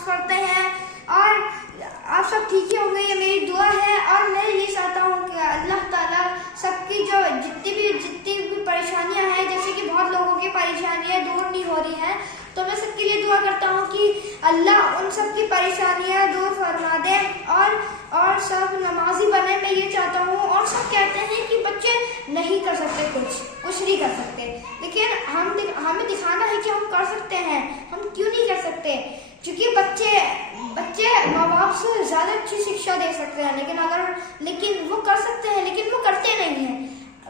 नमाज पढ़ते हैं और आप सब ठीक ही होंगे, ये मेरी दुआ है। और मैं ये चाहता हूँ कि अल्लाह ताला सबकी जो जितनी भी परेशानियां हैं, जैसे कि बहुत लोगों की परेशानियां दूर नहीं हो रही हैं, तो मैं सबके लिए दुआ करता हूँ कि अल्लाह उन सब की परेशानियां दूर फरमा दे और सब नमाजी बने। मैं ये चाहता हूँ। और सब कहते हैं कि बच्चे नहीं कर सकते, कुछ नहीं कर सकते, लेकिन हमें दिखाना है कि हम कर सकते हैं। हम क्यों नहीं कर सकते? क्योंकि बच्चे माँ बाप से ज्यादा अच्छी शिक्षा दे सकते हैं, लेकिन वो कर सकते हैं, लेकिन वो करते नहीं हैं।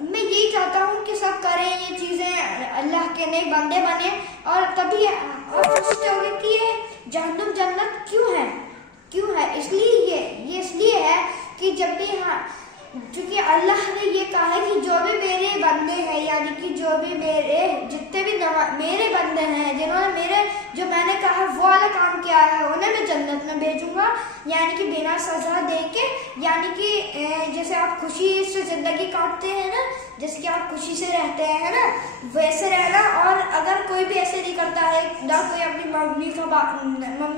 मैं यही चाहता हूँ कि सब करें ये चीजें, अल्लाह के नेक बंदे बने। और तभी आप सोचते होंगे कि ये जहन्नुम जन्नत क्यों है? इसलिए है कि जब भी क्योंकि अल्लाह ने ये कहा है कि जो भी मेरे बंदे हैं, यानी कि जो भी जितने भी मेरे बंदे हैं, जिन्होंने जो मैंने कहा वो वाला काम किया है, उन्हें मैं जन्नत में भेजूंगा, यानी कि बिना सजा दे के। यानी कि जैसे आप खुशी से जिंदगी काटते हैं ना, जैसे कि आप खुशी से रहते हैं ना, वैसे रहना। और अगर कोई भी ऐसे नहीं करता है ना, कोई अपनी मम्मी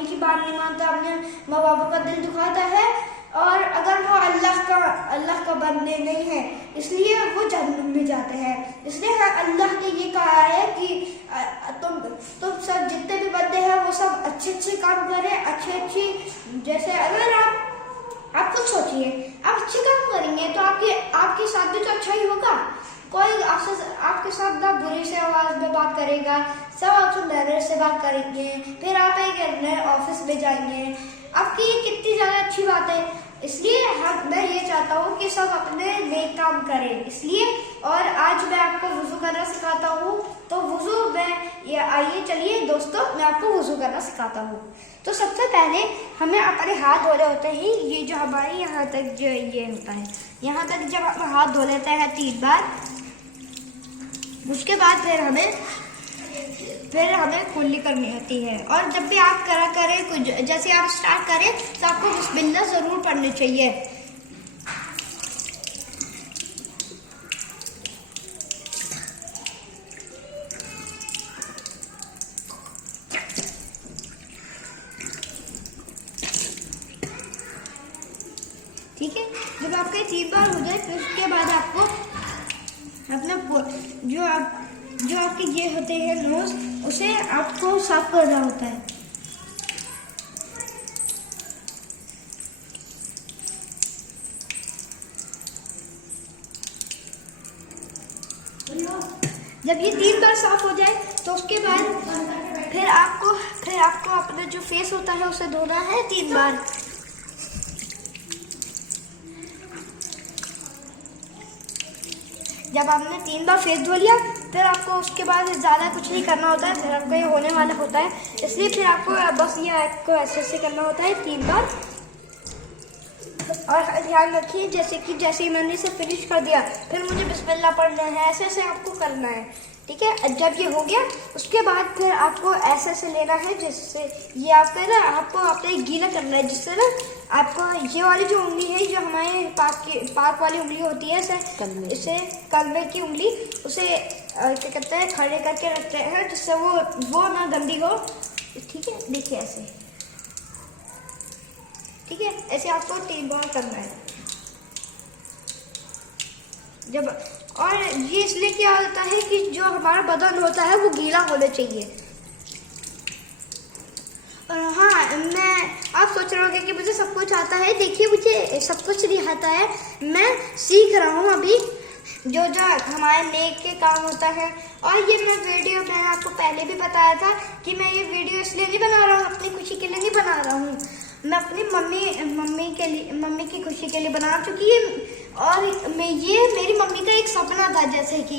की बात नहीं मानता, अपने माँ बाप का दिल दुखाता है, और अगर वो अल्लाह का बंदे नहीं है, इसलिए वो जहन्नुम में जाते हैं। इसलिए अल्लाह ने ये कहा है कि तुम सब जितने भी बंदे हैं वो सब अच्छे काम करें, अच्छी। जैसे अगर आप खुद सोचिए, आप अच्छे काम करेंगे तो आपके साथ भी तो अच्छा ही होगा। कोई आपके साथ ना बुरी से आवाज में बात करेगा, सब आपसे नरम से बात करेंगे, फिर आप एक नए ऑफिस में जाएंगे। आपकी ये कितनी ज्यादा अच्छी बात है। इसलिए मैं ये चाहता हूँ कि सब अपने नेक काम करें। इसलिए और आज मैं आपको वुजू करना सिखाता हूँ। तो वुजू आइए चलिए दोस्तों, मैं आपको वुजू करना सिखाता हूँ। तो सबसे पहले हमें अपने हाथ धोने होते हैं। ये जो हमारे यहाँ तक जो ये होता है, यहाँ तक जब हम हाथ धो लेते हैं 3 बार, उसके बाद फिर हमें कुल्ली करनी होती है। और जब भी आप करें कुछ, जैसे आप स्टार्ट करें तो आपको बिस्मिल्लाह जरूर पढ़नी चाहिए। ठीक है, जब आपके 3 बार हो जाए फिर उसके बाद आपको अपना जो आपके ये होते हैं नोज, उसे आपको साफ करना होता है। जब ये 3 बार साफ हो जाए तो उसके बाद फिर आपको अपना जो फेस होता है उसे धोना है 3 बार। जब आपने 3 बार फेस धो लिया, फिर आपको उसके बाद ज़्यादा कुछ नहीं करना होता है, फिर आपको ये होने वाला होता है। इसलिए फिर आपको बस ये आपको ऐसे करना होता है 3 बार। और ध्यान रखिए, जैसे ही मैंने इसे फिनिश कर दिया, फिर मुझे बिस्मिल्लाह पढ़ना है, ऐसे आपको करना है। ठीक है, जब ये हो गया उसके बाद फिर आपको ऐसे लेना है, जिससे ये आपका ना आपको अपने गीला करना है, जिससे ना आपको ये वाली जो उंगली है, जो हमारे पाक वाली उंगली होती है, इसे कलमे की उंगली, उसे क्या कहते हैं, खड़े करके रखते हैं, जिससे वो ना गंदी हो। ठीक है, देखिए ऐसे। ठीक है, ऐसे आपको 3 बार करना है। और ये इसलिए क्या होता है कि जो हमारा बदन होता है वो गीला होना चाहिए। और हाँ, आप सोच रहे होंगे कि मुझे सब कुछ आता है। देखिए, मुझे सब कुछ नहीं आता है, मैं सीख रहा हूँ अभी जो हमारे नेक के काम होता है। और ये मैंने आपको पहले भी बताया था कि मैं ये वीडियो इसलिए नहीं बना रहा हूँ, अपनी खुशी के लिए नहीं बना रहा हूँ, मैं अपनी मम्मी की खुशी के लिए बना रहा हूँ। क्योंकि ये मेरी मम्मी का एक सपना था। जैसे कि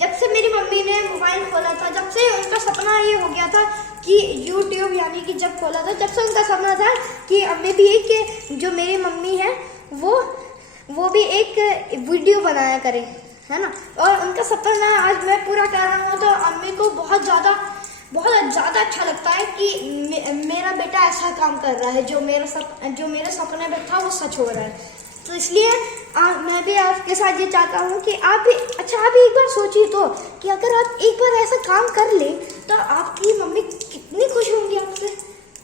जब से मेरी मम्मी ने मोबाइल खोला था, जब से उनका सपना ये हो गया था कि YouTube, यानी कि जब खोला था, जब से उनका सपना था कि हमें भी एक जो मेरी मम्मी है वो भी एक वीडियो बनाया करे, है ना। और उनका सपना आज मैं पूरा कर रहा हूँ, तो अम्मी को बहुत ज़्यादा अच्छा लगता है कि मेरा बेटा ऐसा काम कर रहा है, जो मेरे सपने में था वो सच हो रहा है। तो इसलिए मैं भी आपके साथ ये चाहता हूँ कि आप भी एक बार सोचिए तो कि अगर आप एक बार ऐसा काम कर ले तो आपकी मम्मी कितनी खुश होंगी आपसे।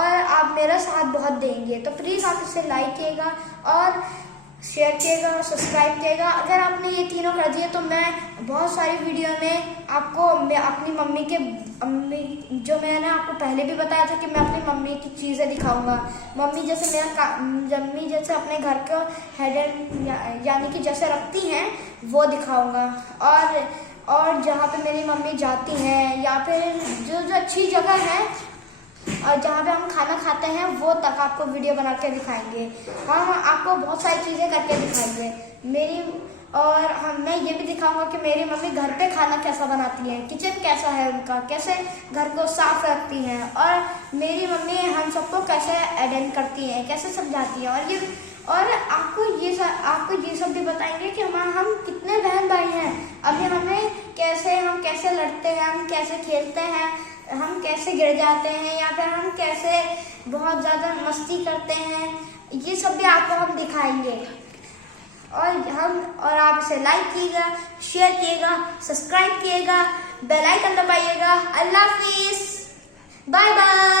और आप मेरा साथ बहुत देंगे। तो प्लीज़ आप इसे लाइक कीजिएगा और शेयर कीजिएगा और सब्सक्राइब कीजिएगा। अगर आपने ये तीनों कर दिए तो मैं बहुत सारी वीडियो में आपको मैं अपनी मम्मी के जो मैंने आपको पहले भी बताया था कि मैं अपनी मम्मी की चीज़ें दिखाऊंगा। मम्मी जैसे मम्मी जैसे अपने घर को हेड यानी कि जैसे रखती हैं वो दिखाऊंगा। और जहाँ पे मेरी मम्मी जाती हैं या फिर जो अच्छी जगह है और जहाँ पे हम खाना खाते हैं वो तक आपको वीडियो बना के दिखाएंगे। हम आपको बहुत सारी चीज़ें करके दिखाएंगे मैं ये भी दिखाऊंगा कि मेरी मम्मी घर पे खाना कैसा बनाती है, किचन कैसा है उनका, कैसे घर को साफ रखती हैं और मेरी मम्मी हम सबको कैसे अटेंड करती हैं, कैसे समझाती हैं। और आपको ये सब भी बताएंगे कि हम कितने बहन भाई हैं, अभी हम कैसे लड़ते हैं, हम कैसे खेलते हैं, हम कैसे गिर जाते हैं या फिर हम कैसे बहुत ज़्यादा मस्ती करते हैं, ये सब भी आपको हम दिखाएंगे। और आप इसे लाइक कीजिएगा, शेयर कीजिएगा, सब्सक्राइब कीजिएगा, बेल आइकन दबाइएगा। अल्लाह हाफिज़, बाय बाय।